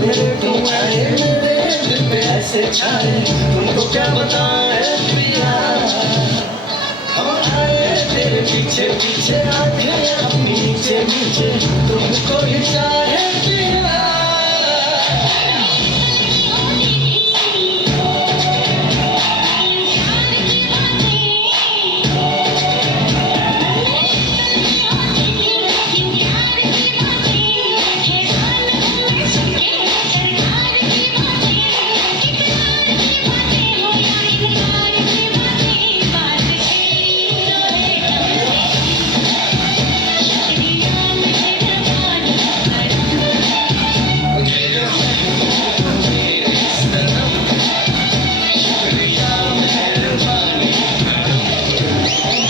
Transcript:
मेरे तुम आए मेरे दिल पे ऐसे छाए, तुमको क्या बताएं पिया। हम आए तेरे पीछे पीछे, आंखें अपनी नीचे नीचे, तुमको ही चाहे।